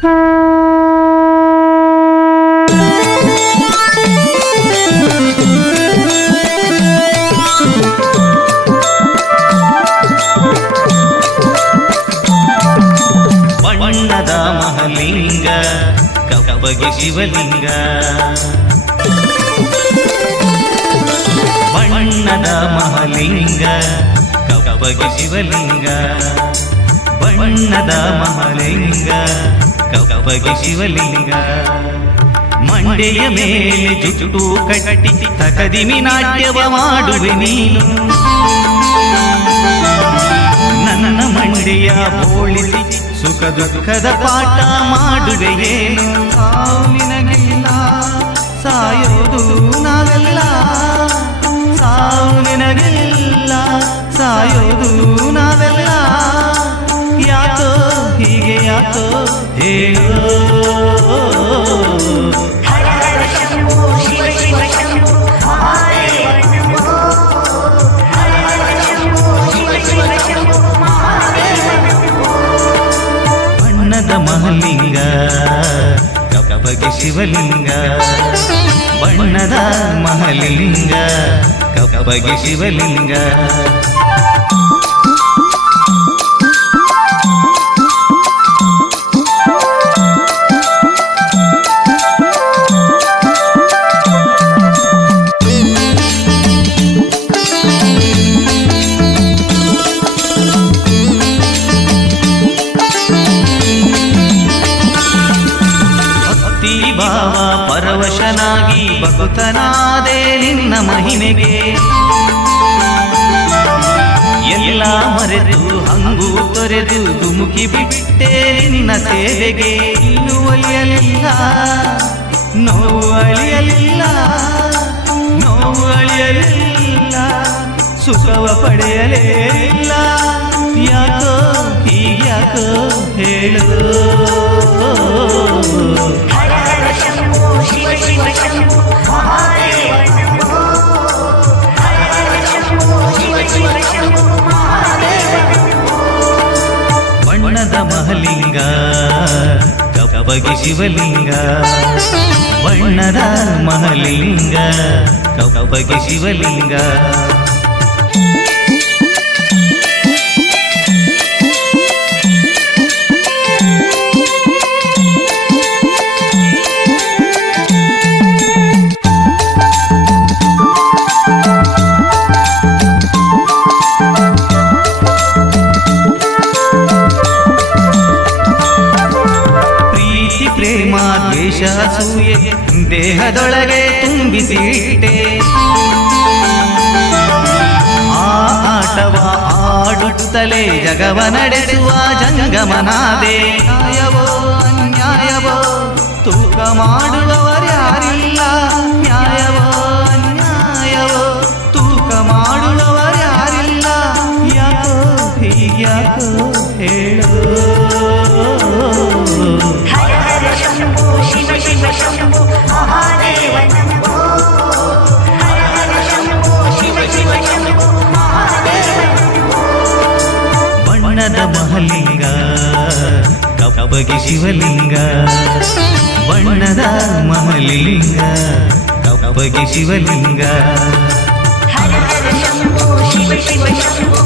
ಬಣ್ಣದ ಮಹಲಿಂಗ ಕಬ್ಬಗೆ ಶಿವಲಿಂಗ, ಬಣ್ಣದ ಮಹಲಿಂಗ ಕಬ್ಬಗೆ ಶಿವಲಿಂಗ, ಬಣ್ಣದ ಮಹಲಿಂಗ ಕಬ್ಬಗೆ ಶಿವಲಿಂಗ. ಮಂಡೆಯ ಮೇಲೆ ಜುಟ್ಟು ಕಟ್ಟಿ ತಕದಿಮಿ ನಾಟ್ಯವ ಮಾಡುವೆ ನೀನು, ನನ್ನ ಮಂಡೆಯ ಬೋಳಿಸಿ ಸುಖ ದುಃಖದ ಪಾಠ ಮಾಡುವೆಯೇನು. ಸಾವು ನಿನಗಿಲ್ಲ, ಸಾಯೋದು ನಾವೆಲ್ಲ, ಸಾವು ನಿನಗಿಲ್ಲ, ಸಾಯೋದು ನಾವೆಲ್ಲ. ಯಾಕೋ ಹೀಗೆ ಯಾಕೋ ಹೇಳೋ. ಬಣ್ಣದ ಮಹಲಿಂಗ ಕಬ್ಬಗೆ ಶಿವಲಿಂಗ, ಬಣ್ಣದ ಮಹಲಿಂಗ ಕಬ್ಬಗೆ ಶಿವಲಿಂಗ. ಭಾವ ಪರವಶನಾಗಿ ಭಕ್ತನಾದೆ ನಿನ್ನ ಮಹಿಮೆಗೆ, ಎಲ್ಲ ಮರೆತು ಹಂಗು ತೊರೆದು ಧುಮುಕಿ ಬಿಟ್ಟೆ ನಿನ್ನ ಸೇವೆಗೆ. ಇನ್ನು ಅಳಿಯಲಿಲ್ಲ, ನೋವು ಅಳಿಯಲಿಲ್ಲ, ನೋವು ಅಳಿಯಲಿಲ್ಲ, ಸುಖವ ಪಡೆಯಲೇ ಇಲ್ಲ. ಯಾಕೋ ಹೀಗ್ಯಾಕೋ ಹೇಳು. ಬಣ್ಣದ ಮಹಲಿಂಗ ಕಬ್ಬಗೆ ಶಿವಲಿಂಗ, ಬಣ್ಣದ ಮಹಲಿಂಗ ಕಬ್ಬಗೆ ಶಿವಲಿಂಗ. ಪ್ರೇಮ ದ್ವೇಷ ಅಸೂಯೆ ದೇಹದೊಳಗೆ ತುಂಬಿಸಿಟ್ಟೆ, ಆ ಆಟವ ಆಡುತ್ತಲೇ ಜಗವ ನಡೆಸುವ ಜಂಗಮನಾದೆ. ನ್ಯಾಯವೋ ಅನ್ಯಾಯವೋ ತೂಕ ಮಾಡುವವರ್ಯಾರಿಲ್ಲ, ನ್ಯಾಯವೋ ಅನ್ಯಾಯವೋ ತೂಕ ಮಾಡುವವರ್ಯಾರಿಲ್ಲ. ಯಾಕೋ ಹೀಗ್ಯಾಕೋ ಹೇಳೋ. ಬಣ್ಣದ ಮಹಲಿಂಗ ಕಬ್ಬಗೆ ಶಿವಲಿಂಗ, ಬಣ್ಣದ ಮಹಲಿಂಗ ಕಬ್ಬಗೆ ಶಿವಲಿಂಗ. ಹರ ಹರ ಶಂಭೋ ಶಿವ ಶಿವ ಶಂಭೋ